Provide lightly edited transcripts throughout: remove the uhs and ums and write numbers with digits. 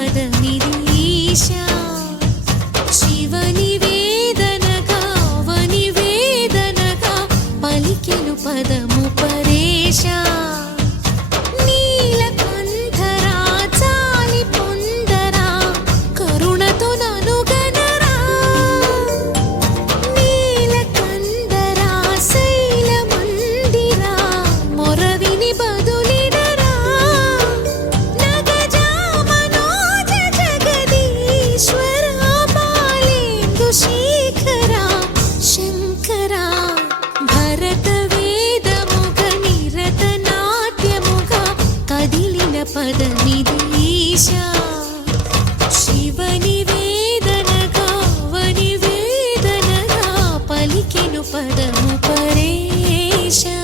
పదమిది ఈశా శివని వేదనగా వని వేదనగా పలికెను పదము పరేశా నీలకంఠరా చాలి పొందరా కరుణతో ననుగనరా నీలకంఠరా శైల మందిరా మొరవిని బదులిడరా నగజా మనోజ జగదీశ్వరా బాలేందు శేఖరా శంకరా భరత వేదముగ నిరత నాట్యముగ కదిలిన పదమిది ఈశా శివని వేదనగా వని వేదనగా పలికెను పదము పరేశా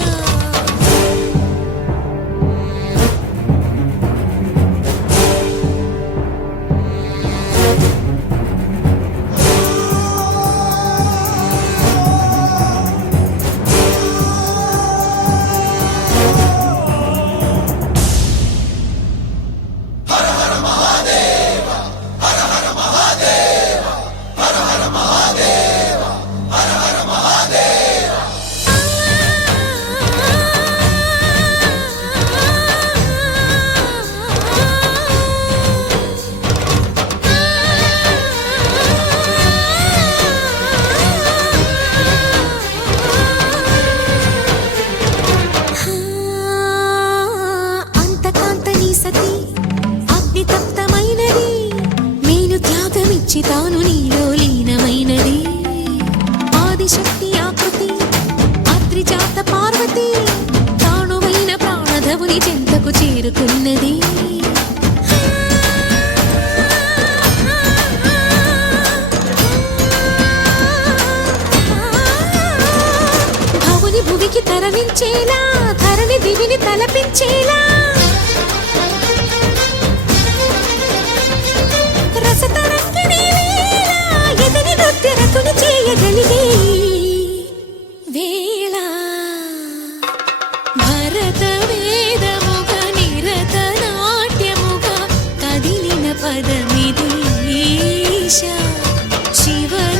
అంతకాంతని సతి అగ్ని తప్తమైనది నేను త్యాగమిచ్చి తాను నీలో లీనమైనది ఆదిశక్తి ఆకృతి అత్రిజాత పార్వతి తానువైన ప్రాణధవుని చెంతకు చేరుకున్నది భవుని భువికి తరలించేలా ధరణి దివిని తలపించేలా రసతరంగిణి లీలా ఎదిని నృత్య రతుని